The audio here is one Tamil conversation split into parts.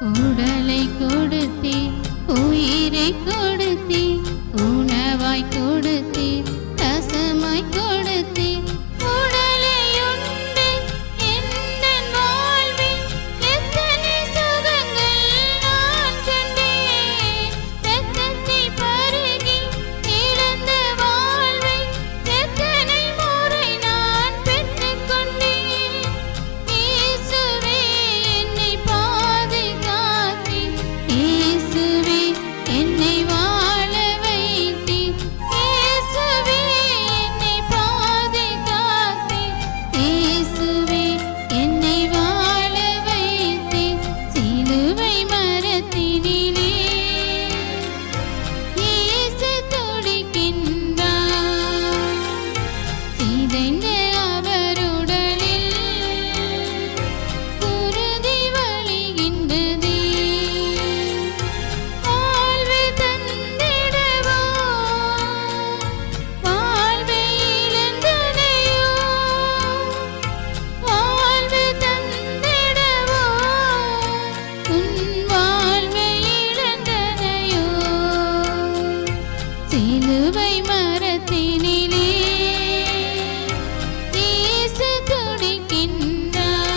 உடலை கொடுத்தீர், உயிரை கொடுத்தீர், உணவாய் கொடுத்தீர், ரசமாய் கொடுத்தீர். உடலை உண்டு எந்தன் வாழ்வில் எத்தனை சுகங்கள் நான் கண்டேன். இரத்தத்தை பருகி இழந்த வாழ்வை எத்தனை முறை நான் பெற்றுக்கொண்டேன். இயேசுவே என்னை பாதுகாத்தீர், இயேசுவே என்னை வாழ வைத்தீர், இயேசுவே என்னை பாதுகாத்தீர், இயேசுவே என்னை வாழ வைத்தீர். சிலுவை மரத்தினிலே இயேசு துடிக்கின்றார், சிதைந்த அவர் உடலில் குருதி வழிகின்றதே. வாழ்வு தந்திடவோ வாழ்வை இழந்தனையோ, வாழ்வு தந்திடவோ உன் வாழ்வை இழந்தனையோ. சிலுவை மரத்தினிலே இயேசு துடிக்கின்றார்,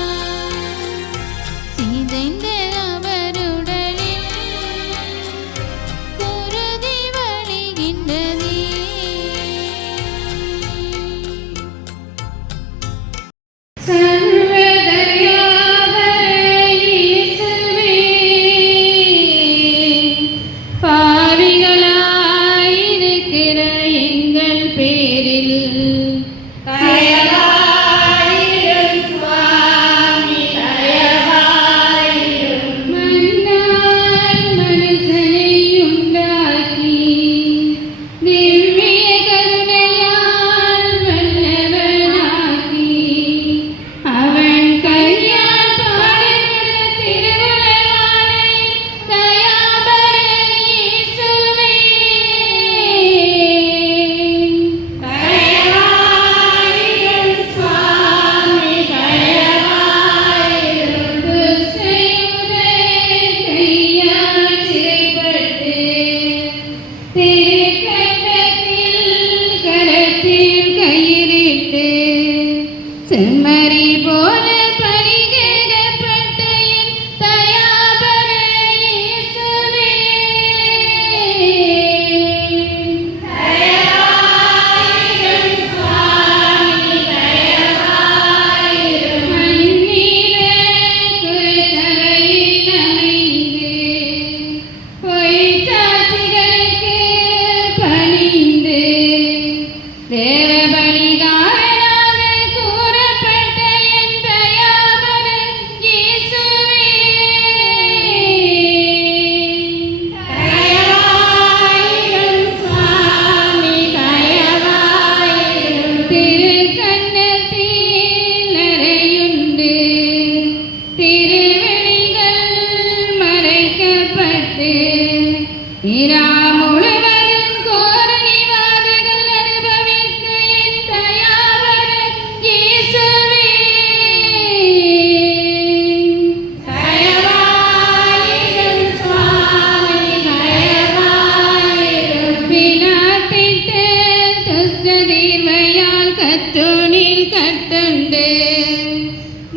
சிதைந்த அவர் உடலில் குருதி வழிகின்றதே. பாவிகளாயிருக்கிற எங்கள் பேரில் தயவாயிரும் சுவாமி, தயவாயிரும். மண்ணால் மனுஷனை உண்டாக்கி திவ்ய கருணையால் வல்லவனாக்கி அவன் கையால் பாடுகிற திருவுளவானை தயாபரன் இயேசுவே. தயவாயிரும் சுவாமி, தயவாயிரும். துஷ்டயுதை கையால் சிறைப்பட்டு திருக்கட்டத்தில் கரத்தில் கயிறிட்டு செம்மறி போல பரிகேடப்பட்ட என் தயாபர இயேசுவே. தயவாயிரும் சுவாமி, தயவாயிரும். மண்ணில குருதரையில் அமைந்து பொய்ச் சாட்சிகளுக்கு பணிந்து தேவபலிதாரனாக கூறப்பட்ட என் தயாபர இயேசுவே. தயவாயிரும் சுவாமி, தயவாயிரும். திருக்கன்னத்தில் அறையுண்டு திருவடிகள் மறைக்கப்பட்டு இரா முழுவதும் கோர நிவாதைகள் அனுபவித்த என் தயாபர இயேசுவே. தயவாயிரும் சுவாமி, தயவாயிரும். பிலாத்திட்ட துஷ்ட தீர்வையால் கத்தூணில் கட்டுண்டு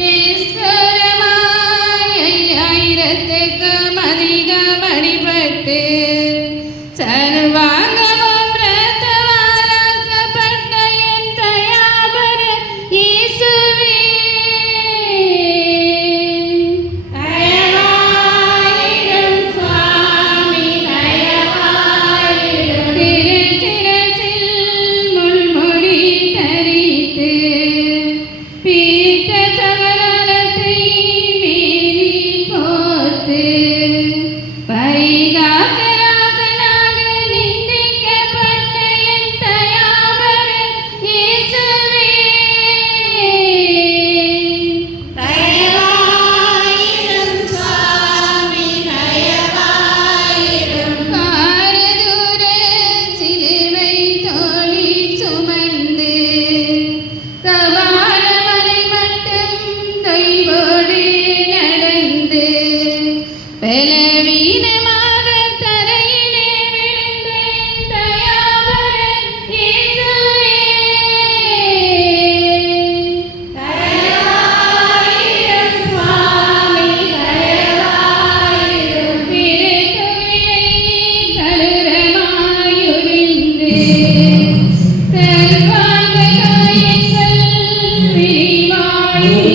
நிஷ்புரமாய் 5000க்கும் அதிகம் அடிபட்டு சர்வாங்கமும் இரத்தவாலாக்கப்பட்ட என் தயாபர இயேசுவே. தயவாயிரும் சுவாமி, தயவாயிரும். திருச்சிரசில் முள்முடி தரித்து பீட்ட சகலத்தை மேலில் போர்த்து பரிகாசராசனாக நிந்திக்கப்பட்ட என் தயாபர இயேசுவே. தயவாயிரும் சுவாமி, தயவாயிரும். பாரதூர சிலுவை தோளில் சுமந்து கபால மறைமலை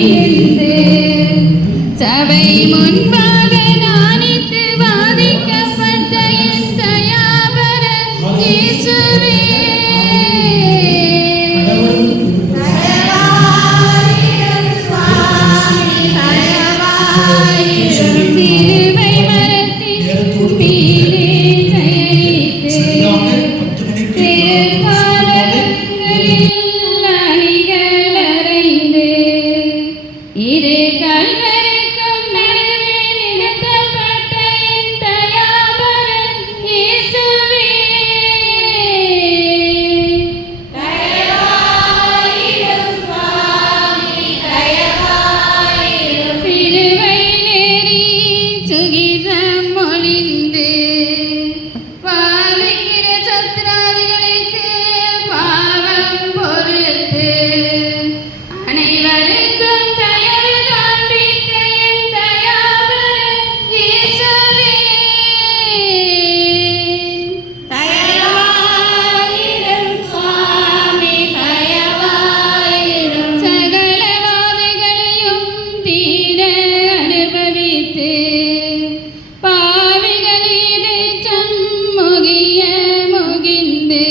இருந்து சபை முன்பாக நாணித்து வாதிக்கப்பட்ட என் தயாபர இயேசுவே சிலுவை மரத்தின் மேலே சயனித்து திருப்பாதங்களில் அணிகள் அறைந்து இரு கல்வருக்கும் நடுவே நிறுத்தப்பட்ட என் தயாபர இயேசுவே சிலுவை நேரி சுகிதம் மொழிந்து வாழுகிற சத்ராதிகளுக்கு பாவம் பொறுத்து அனைவருக்கும் தயவு காண்பித்த என் தயாபர இயேசுவே தயவாயிரும் சுவாமி தயவாயிரும் சகல வாதைகளையும் தீர அனுபவித்து பாவிகளீடு சம்முகிய முகிந்து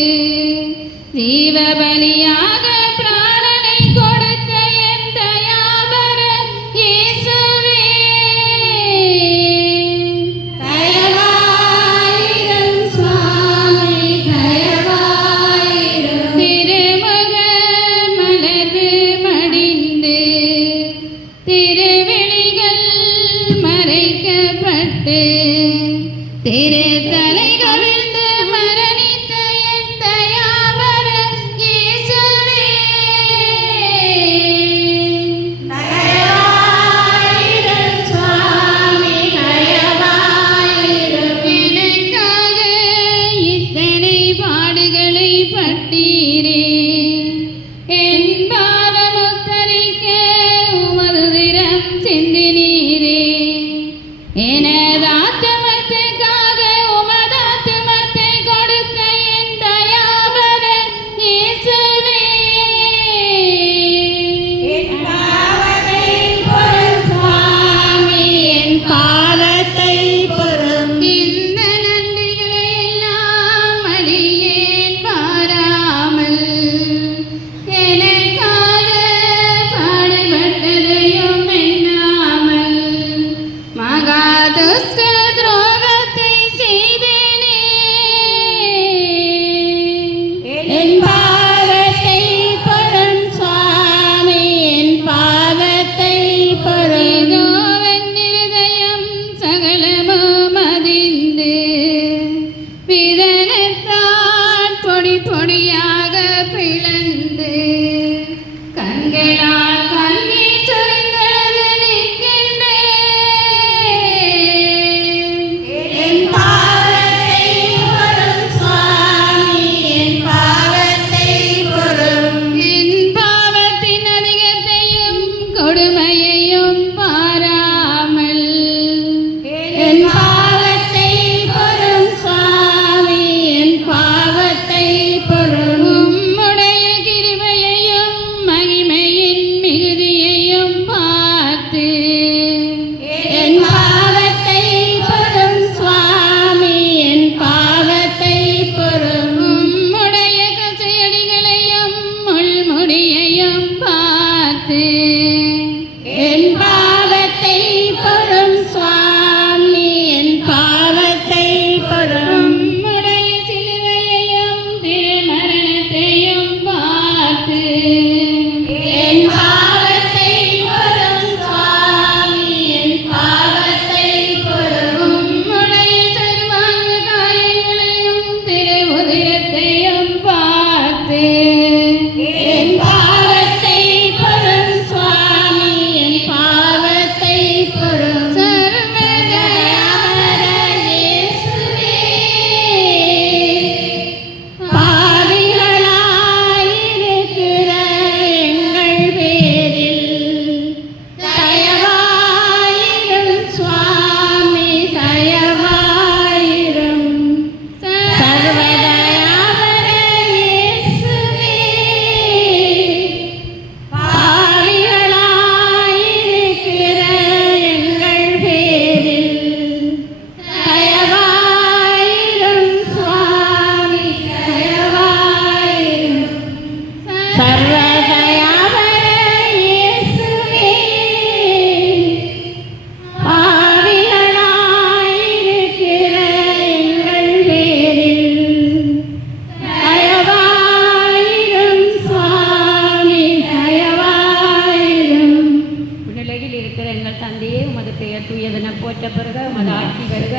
ஜீவபலியாக பிராணனை கொடுத்த என் தயாபர இயேசுவே தயவாயிரும் சுவாமி தயவாயிரும் திருமுக மலர்ந்து மடிந்து திருவிழிகள் மறைக்கப்பட்டு திருத்தலை கவிழ்ந்து மரணித்த என் தயாபர இயேசுவே தயவாயிரும் சுவாமி தயவாயிரும் எனக்காக இத்தனை பாடுகளை பட்டீரே என் பாவமுத்தரிக்க உமது திறம் சிந்தினீரே எனது ஆத்துமத்துக்காக உமது ஆத்துமத்தை கொடுத்த என் தயாபர இயேசுவே என் பாவத்தை பொறும் சுவாமி என் பாவத்தை பொறும் இந்த நன்றிகளை எல்லாம் அடியேன் பாராமல் எனக்காக பாடுபட்டதையும் எண்ணாமல் மகா துஷ்ட துரோகத்தை செய்தேனே என் பாவத்தை பொறும் சுவாமி என் பாவத்தை பொறும் இதோவன் இருதயம் சகலமும் அதிர்ந்து விதனத்தால் பொடி பொடியாக பிளந்து கண்களால் கண்ணீர் சொரிந்தழுது நிற்கின்றேன் என் பாவத்தை பொறும் சுவாமி என் பாவத்தை பொறும் என் பாவத்தின் அதிகத்தையும் கொடுமையையும் பாராமல் என் பாவத்தை பொறும் சுவாமி என் பாவத்தை பொறும் உம்முடைய கிருபையையும் மகிமையின் மிகுதியையும் பார்த்து என் பாவத்தை பொறும் சுவாமி என் பாவத்தை பொறும் உம்முடைய கச்சையடிகளையும் முள்முடியையும் பார்த்து என் பாவத்தை பொறும் சுவாமி என் பாவத்தை பொறும் உம்முடைய சிலுவையையும் திருமரணத்தையும் பார்த்து என் பாவத்தை பொறும் சுவாமி என் பாவத்தை பொறும் உம்முடைய சர்வாங்க காயங்களையும் திருவுதிரத்தையும் பார்த்து என் பாவத்தை பொறும் சுவாமி தூயதென போற்ற பெறுக. உமது ஆட்சி வருக.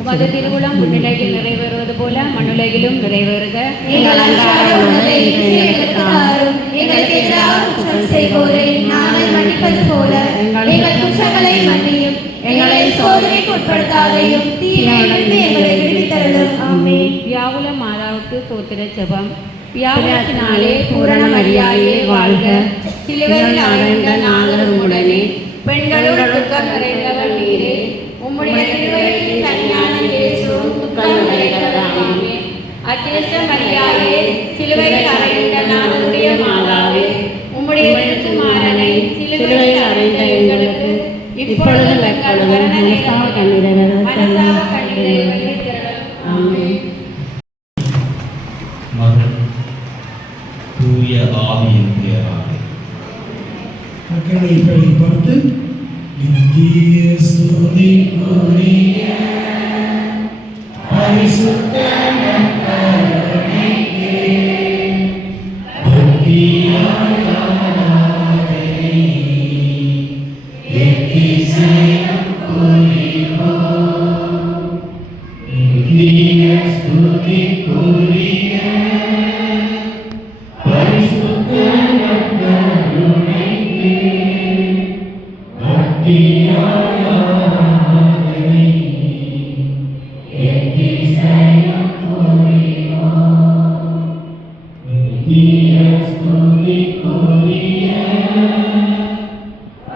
உமது திருவுளம் விண்ணுலகில் நிறைவேறுவது போல மண்ணுலகிலும் நிறைவேறுக. எங்கள் அன்றாட உணவை இன்று எங்களுக்கு தாரும். எங்களுக்கு எதிராக குற்றம் செய்வோரை நாங்கள் மன்னிப்பது போல எங்கள் குற்றங்களை மன்னியும். எங்களை சோதனைக்கு உட்படுத்தாதையும் தீமையிலிருந்து எங்களை விடுவித்தருளும். ஆமென். வியாகுல மாதாவுக்கு தோத்திர ஜெபம். வியாகுலத்தினாலே பூரண மரியாயே வாழ்க. சிலுவையில் அறைந்த நாங்கள் உடனே பெண்களுள் துக்கம் நிறைந்தவர் நீரே. உம்முடைய திருவயிற்றின் கனியான இயேசுவும் துக்கம் நிறைந்தவராமே. அச்சேஷ்ட மரியாயே, சிலுவையில் அறைந்த நாங்களுடைய மாதாவே, உம்முடைய திருக்குமாரனை சிலுவையில் அறைந்த எங்களுக்கு இப்பொழுது எங்கள் மரண நேரத்திலும் மனஸ்தாப கண்ணீரை வெளியிட்டருளும். ஆமென். மகன் தூய ஆவியின் பெயராலே. மக்களை இப்படி பார்த்து நித்திய ஸ்துதிக்குரிய பரிசுத்த நற்கருணைக்கே பக்தியாய் ஆராதனை எத்திசையும் புரிவோம். நித்திய ஸ்துதிக்குரிய பரிசுத்த நற்கருணைக்கே பக்தியாய் ஆராதனை எத்திசையும் புரிவோம். நித்திய ஸ்துதிக்குரிய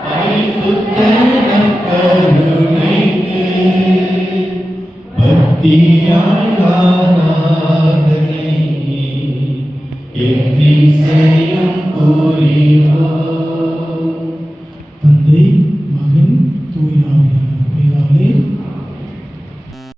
பரிசுத்த நற்கருணைக்கே பக்தியாய் ஆராதனை எத்திசையும் புரிவோம். தந்தை, மகன்,